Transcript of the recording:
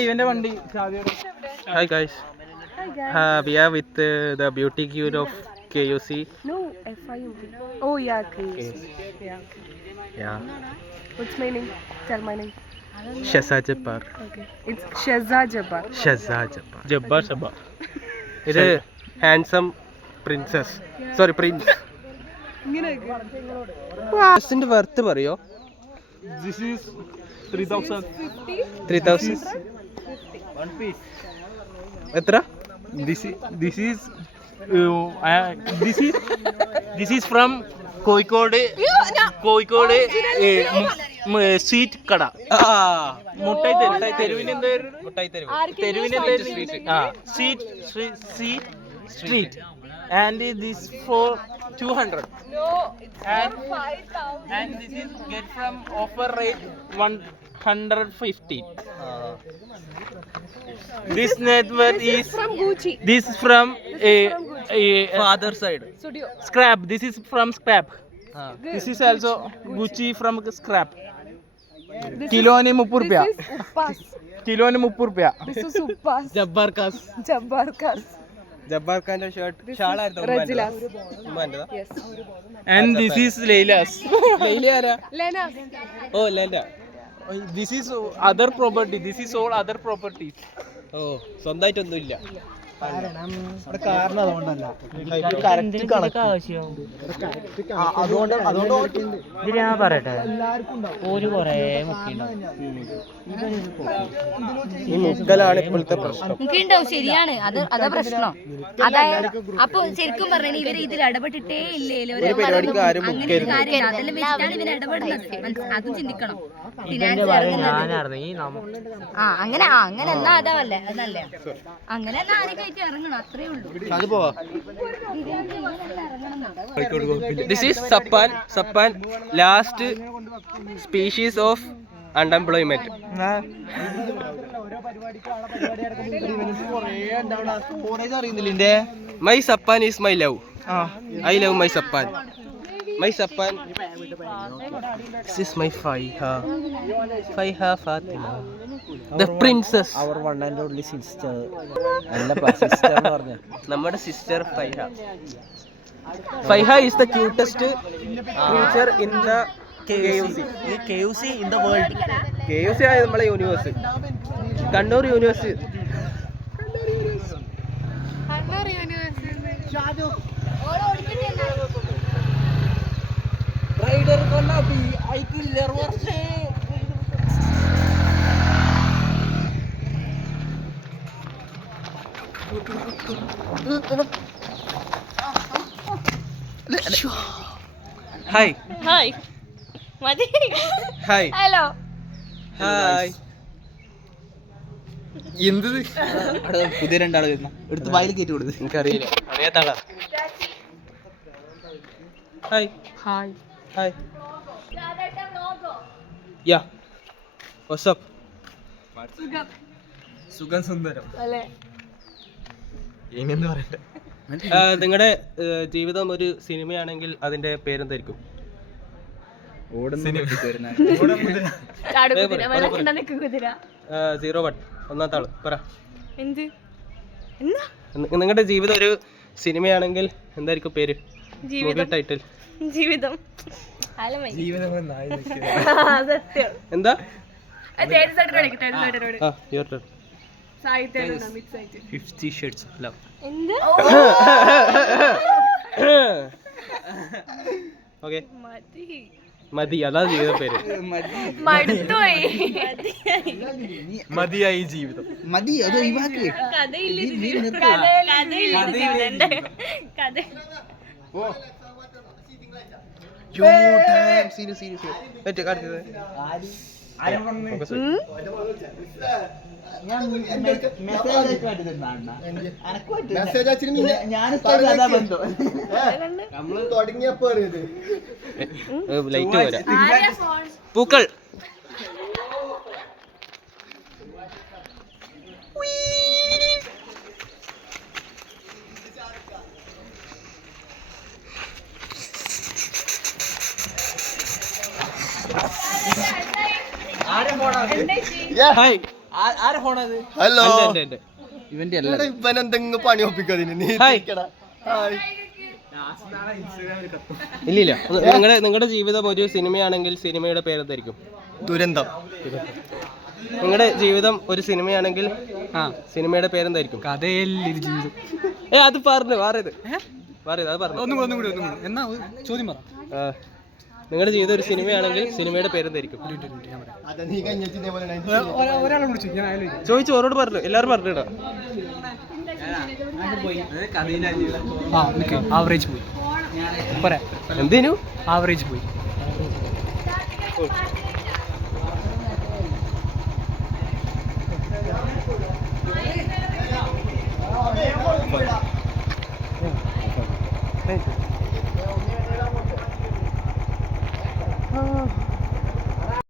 Hi guys. We are with the beauty queen of KUC. No, FIUP. Oh yeah, KUC. Yeah. What's my name? Tell my name. Shazza Jabbar. Okay. It's Shazza Jabbar. Shazza Jabbar. Jabbar Sabba. ഇത് handsome princess sorry Prince. ഇതിന്റെ worth പറയോ? This is 3000. 3000. എത്ര? This is from Kozhikode sweet kada. മുട്ടായി തെരുവിന് sweet street and this for 200. No, it's And- 5,000. And this is get from offer rate 150. This network is From Gucci. this from a father side. Studio. scrap. This is from scrap. This is also Gucci from scrap. Kiloni 30 rupiya. This is Uppas. Kiloni 30 rupiya. This is Uppas. Jabbar Khas. Jabbar Khas. Jabbar ഖാന്റെ shirt This is ഷാളായിരുന്നു Rajilas. ഉമ്മാന്റെതാ. Yes. And this is Leila's. Laili ആരാ? Lena. Oh ലെൻഡ. This is other property. This is all other properties. ഓ സ്വന്തമായിട്ടൊന്നും ഇല്ല. ഇത് ഞാൻ പറയട്ടെ ഒരു കൊറേ ഈ മുക്കലാണ് ഇപ്പോഴത്തെ പ്രശ്നം. മുക്കിണ്ടാവും ശരിയാണ് അതാ പ്രശ്നം. അതായത് അപ്പൊ ശരിക്കും പറഞ്ഞാൽ ഇവര് ഇതിൽ ഇടപെട്ടിട്ടേ ഇല്ലേലോ ഒരു പരിപാടിക്ക് ആരും മുക്കരുത്. അതെല്ലാം വെച്ചിട്ടാണ് ഇവര് ഇടപെടുന്നത്. അതും ചിന്തിക്കണം. ഫിനാൻസ് ഞാനറിഞ്ഞു ഈ അങ്ങനെ എന്നാ അതല്ലേ അതല്ലേ അങ്ങനെ എന്നാ ആരും കയറ്റി ഇറങ്ങണം. അത്രേ ഉള്ളൂ. അത് പോവാ. This is Sappan last species of unemployment. My Sappan is my love. I love my Sappan. My Sappan. This is my Faiha Fatima. The princess. അവർ വൺ ആൻഡ് ഓൺലി സിസ്റ്റർ അല്ല സിസ്റ്റർ എന്ന് പറഞ്ഞ നമ്മുടെ sister Faiha. Faiha is the cutest creature in the KUC. KUC in the world. KUC ആയ നമ്മളെ universe. Kannur universe. Rider gonna be I killer worse. Hi hi മതി. Hi hello. Hi. എന്ത് പുതിയ രണ്ടാള് വരുന്ന എടുത്ത് വായിൽ കയറ്റി കൊടുത്ത് എനിക്കറിയില്ല. അറിയാത്താളാ. Hi Hi. Hi. Yeah WhatsApp. സുഖം സുന്ദരം അല്ലേ? ഇനിയെന്ന് പറയട്ടെ നിങ്ങളുടെ ജീവിതം ഒരു സിനിമയാണെങ്കിൽ അതിന്റെ പേരെന്തായിരിക്കും? ചാടുകുതിര, വെള്ളത്തിണ്ട നിക്ക് കുതിര. 01 ഒന്നാമത്തെ ആള് പറ. എന്ത്? എന്നാ? നിങ്ങളുടെ ജീവിതം ഒരു സിനിമയാണെങ്കിൽ എന്തായിരിക്കും പേര്? ജീവിതം. മൂവി ടൈറ്റിൽ ജീവിതം. സത്യം. എന്താ? Your turn. സാഹിത്യം 50 shades of love. എന്ത്? ഓക്കെ മതി. മതി, അതാ ജീവിത പേര്. മടുത്തോയി. മതിയായി ജീവിതം. മതി അത് ഒഴിവാക്ക്. ലൈറ്റ് പോരാ. പൂക്കൾ. ഹായ് ഹലോ ഇവന്റെ അല്ല ഇവൻ എന്തെങ്കിലും പണി ഒപ്പിക്കതിന് നീ ഹായ്. ഹായ്. ഇല്ലില്ല നിങ്ങളുടെ ജീവിതം ഒരു സിനിമയാണെങ്കിൽ സിനിമയുടെ പേരെന്തായിരിക്കും? ദുരന്തം. നിങ്ങളുടെ ജീവിതം ഒരു സിനിമയാണെങ്കിൽ സിനിമയുടെ പേരെന്തായിരിക്കും? കഥയല്ലേ ജീവിതം. അത് പറഞ്ഞു മാറിയത് അത് പറഞ്ഞു. എന്നാ ചോദ്യം പറ. നിങ്ങളുടെ ജീവിതം ഒരു സിനിമയാണെങ്കിൽ സിനിമയുടെ പേരെന്തായിരിക്കും? ഒരാളെ വിളിച്ചു ഞാൻ ആലോചിക്കും. ചോദിച്ചു ഓരോട് പറഞ്ഞു, എല്ലാവരും പറഞ്ഞിട്ടോ. ആവറേജ് പോയി. എന്തേനു ആവറേജ് പോയി.